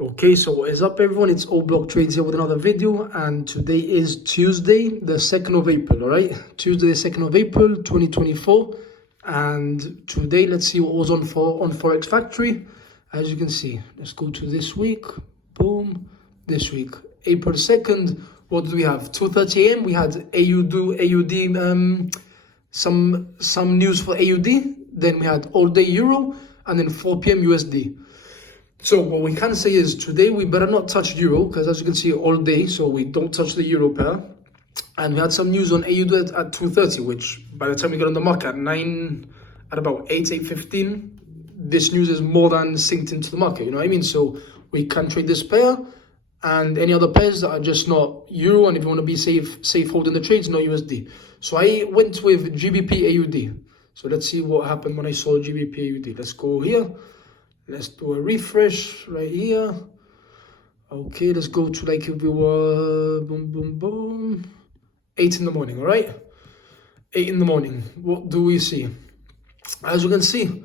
Okay, so what is up everyone? It's All Block Trades here with another video, and today is Tuesday the 2nd of April, alright? Tuesday the 2nd of April 2024, and today let's see what was on Forex Factory. As you can see, let's go to this week. Boom, this week, April 2nd. What do we have? 2:30 a.m. we had AUD, some news for AUD, then we had all day Euro, and then 4 p.m. USD. So what we can say is today we better not touch Euro, because as you can see all day, so we don't touch the Euro pair. And we had some news on AUD at 2:30, which by the time we get on the market at about 8:15, this news is more than synced into the market, you know what I mean? So we can trade this pair and any other pairs that are just not Euro, and if you want to be safe holding the trades, no USD. So I went with GBP AUD. So let's see what happened when I saw GBP AUD. Let's go here. Let's do a refresh right here. Okay, let's go to like if we were boom 8 in the morning, all right? 8 in the morning. What do we see? As you can see,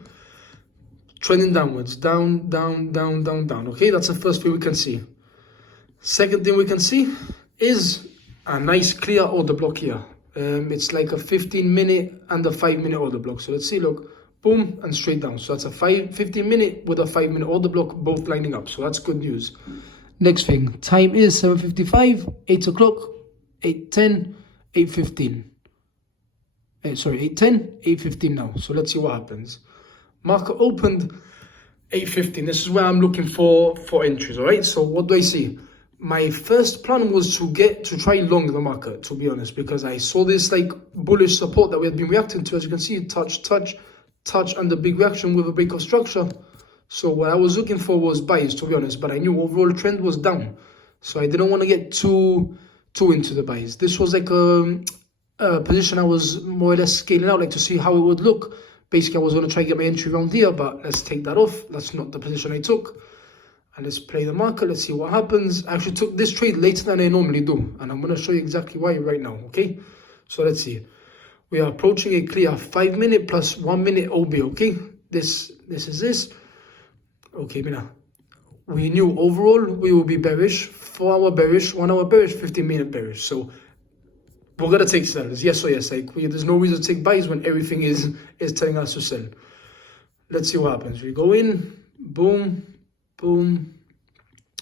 trending downwards, down. Okay, that's the first thing we can see. Second thing we can see is a nice clear order block here. It's like a 15-minute and a 5-minute order block. So let's see, look. Boom, and straight down. So that's a 15-minute with a 5-minute order block, both lining up. So that's good news. Next thing, time is 7:55, 8 o'clock, 8:10, 8:15. Sorry, 8:10, 8:15 now. So let's see what happens. Market opened 8:15. This is where I'm looking for entries, all right? So what do I see? My first plan was to try long the market, to be honest, because I saw this like bullish support that we had been reacting to. As you can see, touch and the big reaction with a break of structure. So what I was looking for was buys, to be honest, but I knew overall trend was down, so I didn't want to get too into the buys. This was like a position I was more or less scaling out, like to see how it would look. Basically, I was going to try to get my entry around here, but let's take that off. That's not the position I took. And let's play the market. Let's see what happens. I actually took this trade later than I normally do, and I'm going to show you exactly why right now, okay? So let's see. We are approaching a clear 5-minute plus 1-minute OB, okay? This is this. Okay, Mina. We knew overall we will be bearish, 4-hour bearish, 1-hour bearish, 15-minute bearish. So we're gonna take sellers, yes or yes. Like there's no reason to take buys when everything is telling us to sell. Let's see what happens. We go in, boom.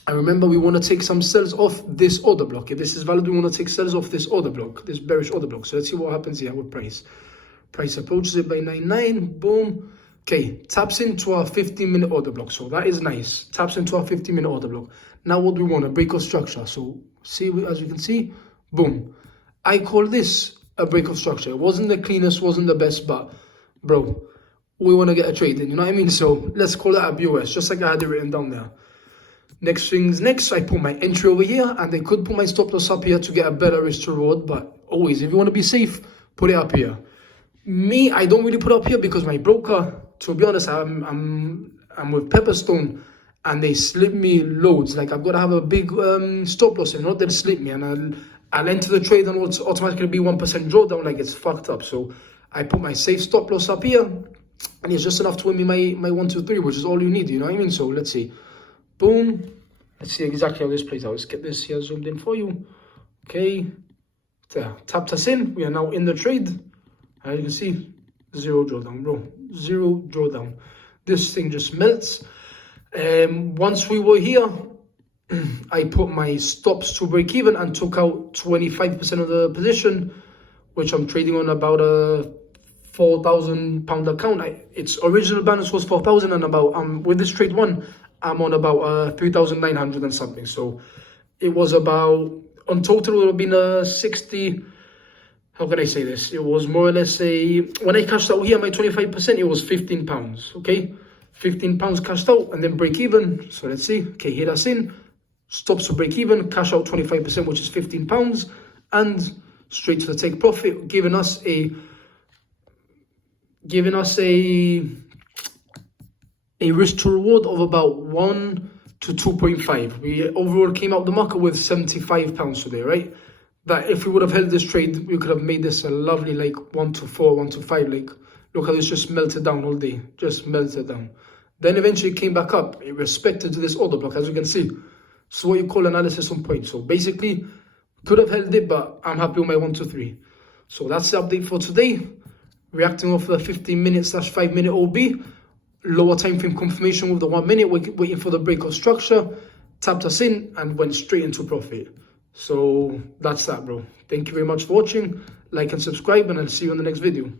And remember, we want to take some sells off this order block. If this is valid, we want to take sells off this order block, this bearish order block. So let's see what happens here with price. Price approaches it by 9.9, boom. Okay, taps into our 15-minute order block. So that is nice. Taps into our 15-minute order block. Now what do we want? A break of structure. So see, as you can see, boom. I call this a break of structure. It wasn't the cleanest, wasn't the best, but bro, we want to get a trade in, you know what I mean? So let's call that a BOS, just like I had it written down there. Next things next, I put my entry over here, and I could put my stop loss up here to get a better risk to reward, but always, if you want to be safe, put it up here. Me, I don't really put up here because my broker, to be honest, I'm with Pepperstone, and they slip me loads. Like, I've got to have a big stop loss, and not that slip me, and I'll enter the trade, and it's automatically be 1% drawdown, like it's fucked up. So I put my safe stop loss up here, and it's just enough to win me my 1, 2, 3, which is all you need, you know what I mean? So let's see. Boom. Let's see exactly how this plays out. Let's get this here zoomed in for you. Okay. There. Tapped us in. We are now in the trade. As you can see, 0 drawdown, bro. 0 drawdown. This thing just melts. Once we were here, I put my stops to break even and took out 25% of the position, which I'm trading on about a £4,000 account. Its original balance was 4,000, and about with this trade one, I'm on about 3,900 and something. So it was about, on total, it would have been a 60. How can I say this? It was more or less when I cashed out here, my 25%, it was £15. Okay, £15 cashed out, and then break even. So let's see. Okay, hit us in, stops to break even, cash out 25%, which is £15, and straight to the take profit, giving us a risk to reward of about 1 to 2.5. We overall came out the market with £75 today, right? That if we would have held this trade, we could have made this a lovely like 1 to 4, 1 to 5. Like, look how this just melted down all day, just melted down. Then eventually it came back up. It respected to this order block, as you can see. So what you call analysis on point. So basically, could have held it, but I'm happy with my 1, 2, 3. So that's the update for today. Reacting off the 15-minute/5 minute OB. Lower time frame confirmation with the 1 minute, waiting for the breakout structure. Tapped us in and went straight into profit. So that's that, bro. Thank you very much for watching. Like and subscribe, and I'll see you in the next video.